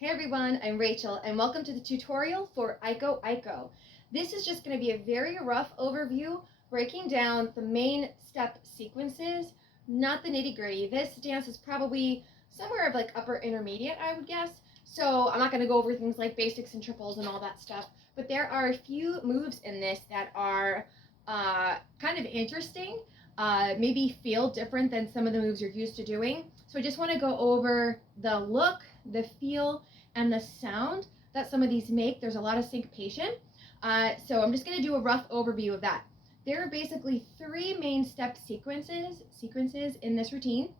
Hey everyone, I'm Rachel and welcome to the tutorial for IKO IKO. This is just going to be a very rough overview breaking down the main step sequences, not the nitty-gritty. This dance is probably somewhere of like upper intermediate, I would guess. So I'm not going to go over things like basics and triples and all that stuff, but there are a few moves in this that are kind of interesting, maybe feel different than some of the moves you're used to doing. So I just want to go over the look, the feel, and the sound that some of these make. There's a lot of syncopation. So I'm just going to do a rough overview of that. There are basically three main step sequences in this routine.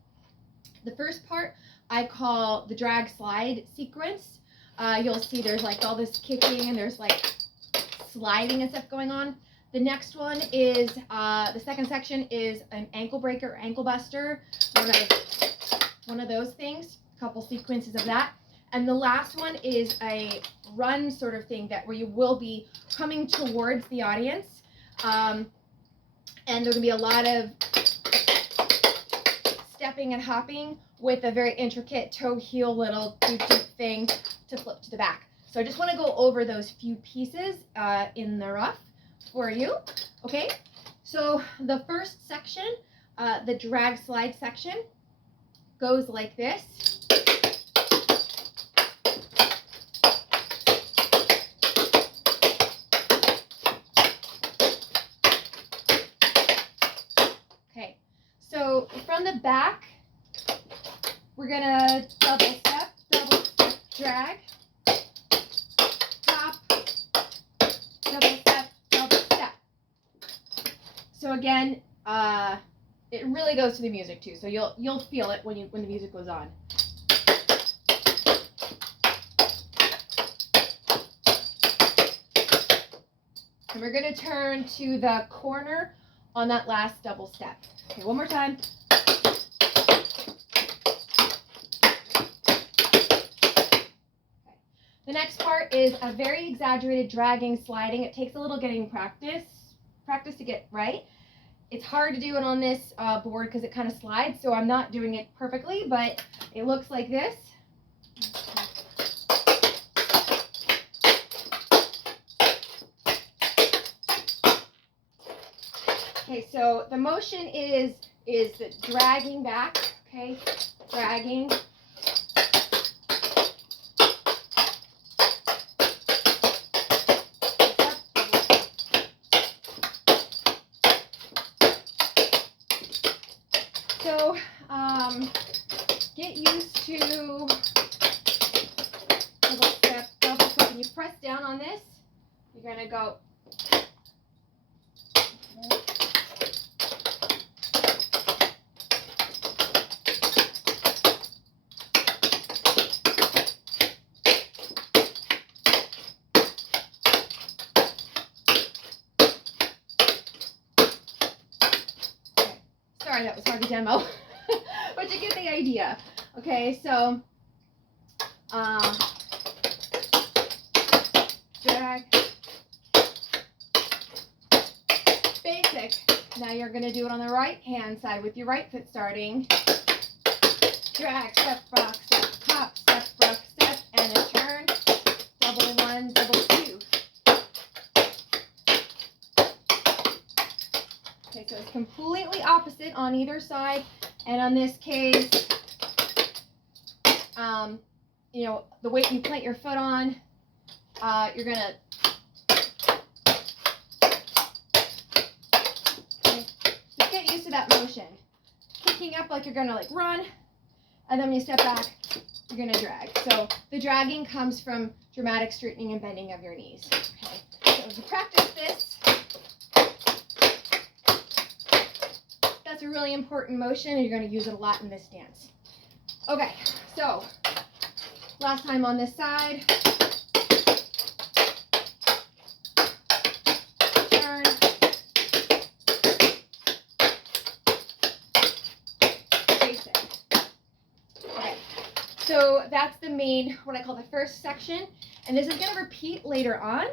The first part I call the drag slide sequence. You'll see there's like all this kicking and there's like sliding and stuff going on. The next one is, the second section is an ankle breaker, ankle buster, one of those things, a couple sequences of that. And the last one is a run sort of thing where you will be coming towards the audience. And there will be a lot of stepping and hopping with a very intricate toe heel little doop thing to flip to the back. So I just want to go over those few pieces in the rough for you. Okay, so the first section, the drag slide section, goes like this. Okay, so from the back, we're gonna double step, drag, hop, double step. So again, it really goes to the music too, so you'll feel it when the music goes on. And we're going to turn to the corner on that last double step. Okay, one more time. Okay. The next part is a very exaggerated dragging, sliding. It takes a little getting practice to get right. It's hard to do it on this board because it kind of slides, so I'm not doing it perfectly, but it looks like this. Okay, so the motion is the dragging back, okay, dragging. So, get used to double step. When you press down on this, you're going to go. Sorry, that was hard to demo, but you get the idea. Okay, so drag, basic. Now you're going to do it on the right hand side with your right foot starting. Drag, step, rock, step, hop, step, rock, step, and a turn. Double one, double two. Okay, so it's completely opposite on either side, and on this case, you know, the weight you plant your foot on, you're gonna, okay, just get used to that motion. Kicking up like you're gonna like run, and then when you step back, you're gonna drag. So the dragging comes from dramatic straightening and bending of your knees. Okay, so to practice this, that's a really important motion, and you're going to use it a lot in this dance. Okay, so last time on this side. Turn. Basic. Okay, so that's the main, what I call the first section, and this is going to repeat later on.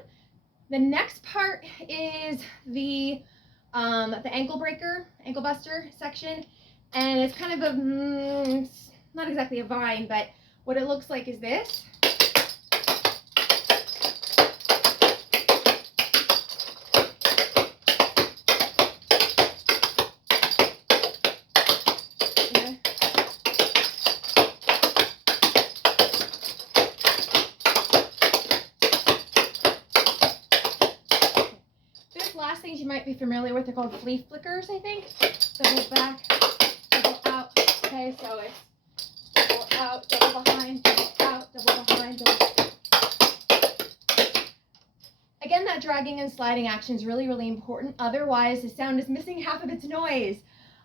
The next part is the ankle breaker, ankle buster section, and it's kind of a, not exactly a vine, but what it looks like is this. be familiar with. They're called flea flickers, I think. Double back, double out. Okay, so it's double out, double behind, double out, double behind, double. Again, that dragging and sliding action is really, really important. Otherwise, the sound is missing half of its noise.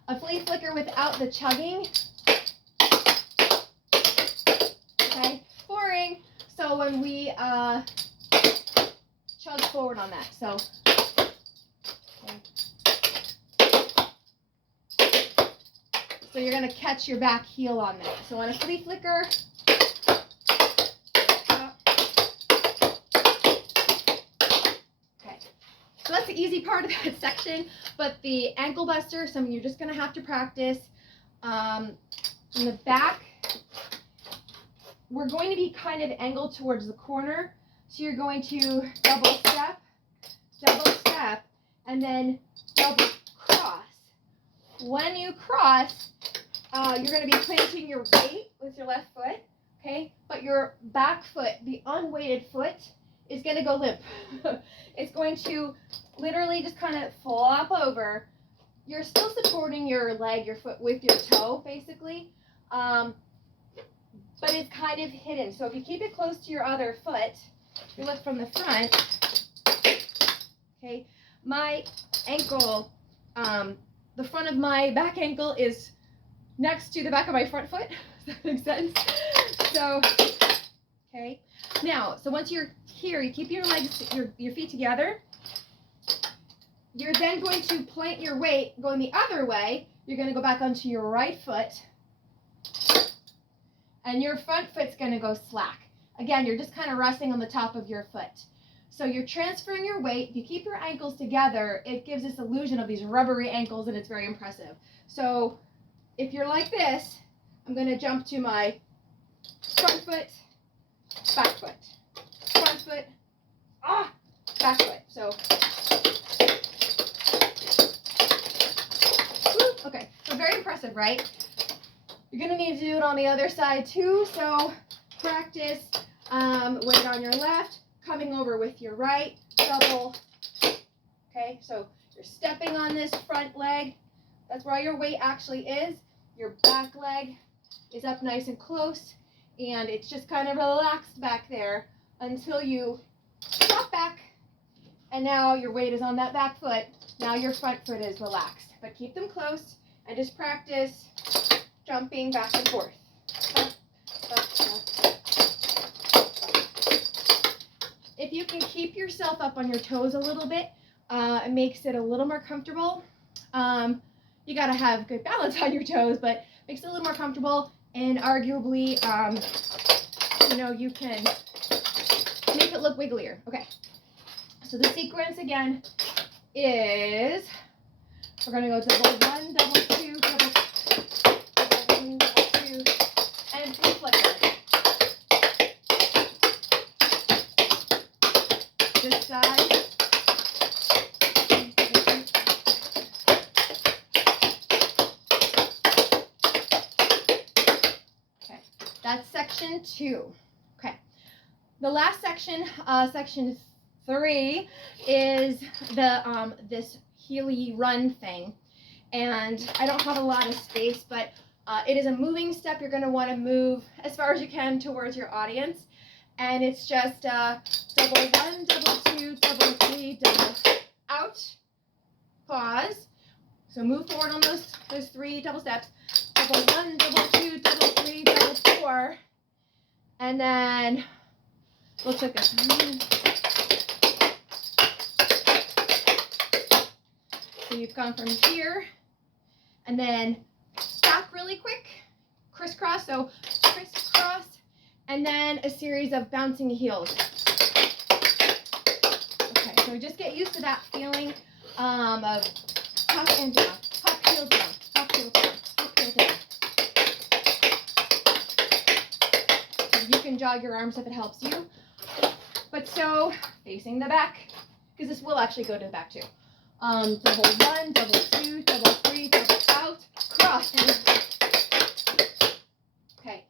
A flea flicker without the chugging. Okay, boring. So when we chug forward on that. So, so you're going to catch your back heel on that. So on a flea flicker, so that's the easy part of that section, but the ankle buster, something you're just going to have to practice. In the back, we're going to be kind of angled towards the corner, so you're going to double step, and then double cross. When you cross, you're going to be planting your weight with your left foot, okay? But your back foot, the unweighted foot, is going to go limp. It's going to literally just kind of flop over. You're still supporting your leg, your foot with your toe, basically, but it's kind of hidden. So if you keep it close to your other foot, you look from the front, okay, my ankle, the front of my back ankle is next to the back of my front foot. Does that make sense? So, okay. Now, so once you're here, you keep your legs, your feet together. You're then going to plant your weight going the other way. You're going to go back onto your right foot, and your front foot's going to go slack. Again, you're just kind of resting on the top of your foot. So you're transferring your weight. If you keep your ankles together, it gives this illusion of these rubbery ankles, and it's very impressive. So if you're like this, I'm going to jump to my front foot, back foot, front foot, back foot. So, okay, so very impressive, right? You're going to need to do it on the other side too, so practice weight on your left, coming over with your right, double, okay? So you're stepping on this front leg. That's where your weight actually is. Your back leg is up nice and close, and it's just kind of relaxed back there until you drop back, and now your weight is on that back foot. Now your front foot is relaxed, but keep them close and just practice jumping back and forth. If you can keep yourself up on your toes a little bit, it makes it a little more comfortable. You got to have good balance on your toes, but makes it a little more comfortable, and arguably, you can make it look wigglier. Okay, so the sequence again is, we're going to go double one, double two, double one, double two, and flea flicker. This side. That's section 2. Okay. The last section, section 3, is the this Healy run thing, and I don't have a lot of space, but it is a moving step. You're going to want to move as far as you can towards your audience, and it's just double one, double two, double three, double out, pause. So move forward on those 3 double steps. Double one, double two, double three, double four, and then looks like this. So you've gone from here, and then back really quick, crisscross. So crisscross, and then a series of bouncing heels. Okay, so just get used to that feeling of up and down, up, heel down, up, heel down, up, heel down. You can jog your arms if it helps you. But so, facing the back, because this will actually go to the back too. Double one, double two, double three, double out, cross. Okay.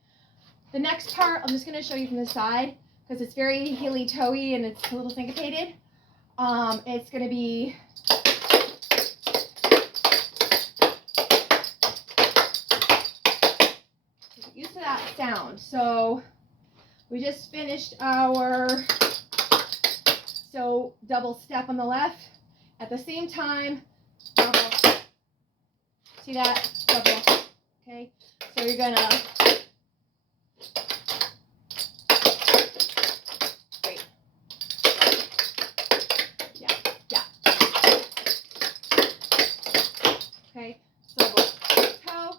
The next part, I'm just going to show you from the side, because it's very heel-toey and it's a little syncopated. It's going to be sound. So we just finished our double step on the left. At the same time, double. See that? Double. Okay. So you're gonna wait. Yeah. Okay. Double toe,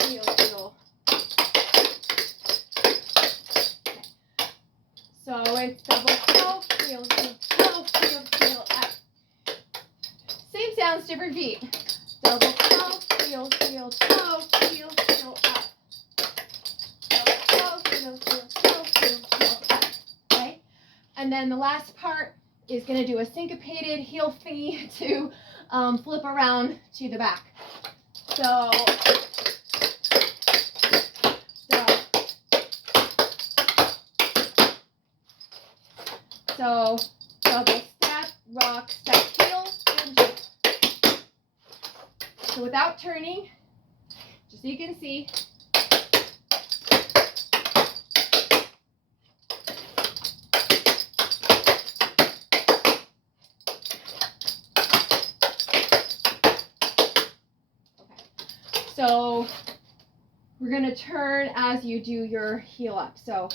heel, heel. Okay. So it's double toe, heel, toe, heel, up. Same sounds, different feet. Double toe, heel, toe, heel, up. Double toe, heel, up. Okay? And then the last part is going to do a syncopated heel thingy to flip around to the back. So double step, rock, step, heel, and jump. So without turning, just so you can see. Okay. So we're going to turn as you do your heel up. So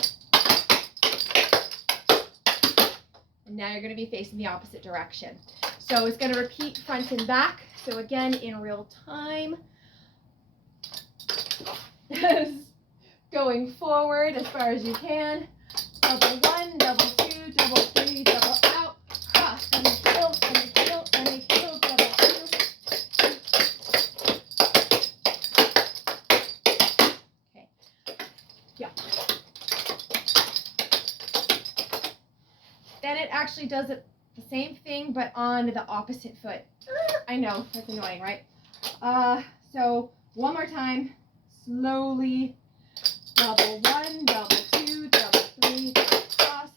and now you're going to be facing the opposite direction. So it's going to repeat front and back. So again, in real time, going forward as far as you can. Double one, double two, double three, double out, cross, and a heel, and a heel, and a heel, double two. Okay. Yeah. Then it actually does it the same thing, but on the opposite foot. I know, that's annoying, right? So one more time, slowly, double one, double two, double three, cross.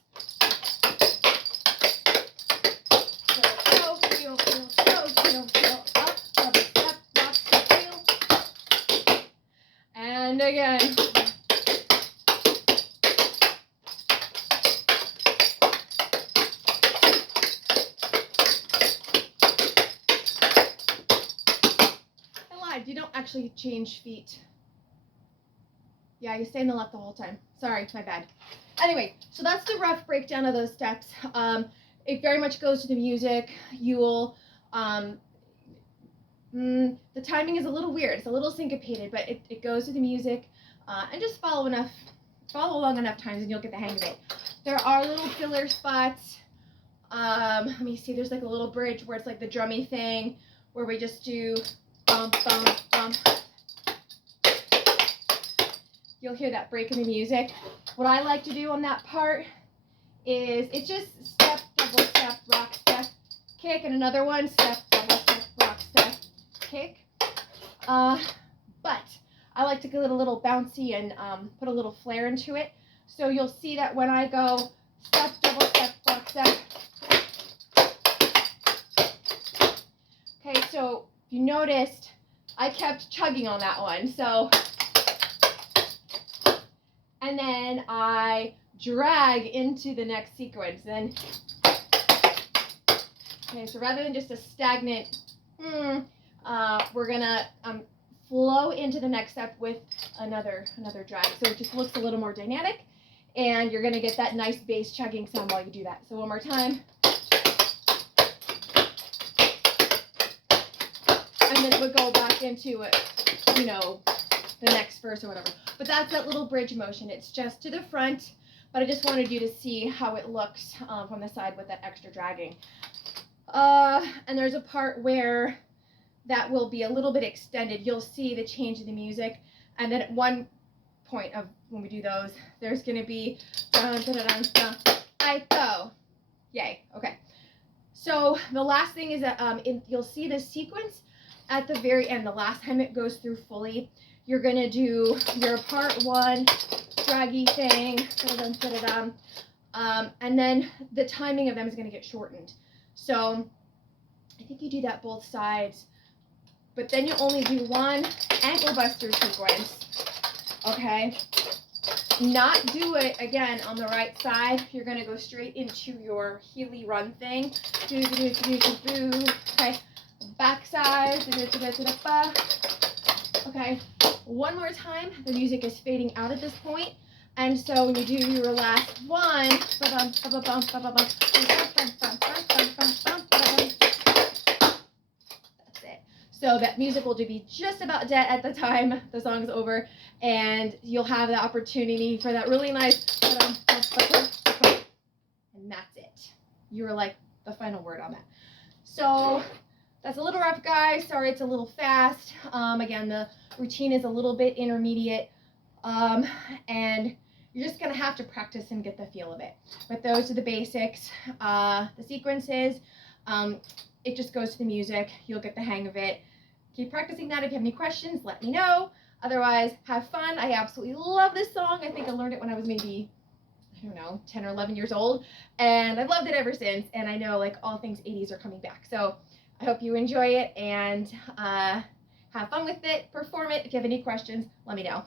Toe, heel, up, double step, rock, step, heel. And again. You don't actually change feet. Yeah, you stay in the left the whole time. Sorry, my bad. Anyway, so that's the rough breakdown of those steps. It very much goes to the music. You'll, the timing is a little weird. It's a little syncopated, but it goes to the music. And just follow along enough times and you'll get the hang of it. There are little filler spots. Let me see, there's like a little bridge where it's like the drummy thing where we just do bump, bump, bump. You'll hear that break in the music. What I like to do on that part is it's just step, double step, rock, step, kick, and another one, step, double step, rock, step, kick. But I like to get a little bouncy and put a little flair into it. So you'll see that when I go step, double step, rock, step. Okay, so you noticed I kept chugging on that one. So, and then I drag into the next sequence. Then, okay, so rather than just a stagnant, we're gonna flow into the next step with another drag. So it just looks a little more dynamic, and you're gonna get that nice bass chugging sound while you do that. So one more time. And then it would go back into it, you know, the next verse or whatever. But that's that little bridge motion. It's just to the front, but I just wanted you to see how it looks from the side with that extra dragging. And there's a part where that will be a little bit extended. You'll see the change in the music. And then at one point of when we do those, there's going to be dun, dun, dun, dun, dun, IKO. Yay. Okay. So the last thing is that you'll see the sequence at the very end. The last time it goes through fully, you're going to do your part one draggy thing, and then the timing of them is going to get shortened. So I think you do that both sides, but then you only do one ankle buster sequence, okay? not do it again on the right side. You're gonna go straight into your heely run thing. Okay, back side. Okay, one more time. The music is fading out at this point, and so when you do your last one, that's it. So that music will be just about dead at the time the song's over, and you'll have the opportunity for that really nice, and that's it. You were like the final word on that. So that's a little rough, guys. Sorry, it's a little fast. Again, the routine is a little bit intermediate, and you're just gonna have to practice and get the feel of it. But those are the basics, the sequences. It just goes to the music. You'll get the hang of it. Keep practicing that. If you have any questions, let me know. Otherwise, have fun. I absolutely love this song. I think I learned it when I was maybe, I don't know, 10 or 11 years old, and I've loved it ever since. And I know like all things 80s are coming back. So I hope you enjoy it and have fun with it, perform it. If you have any questions, let me know.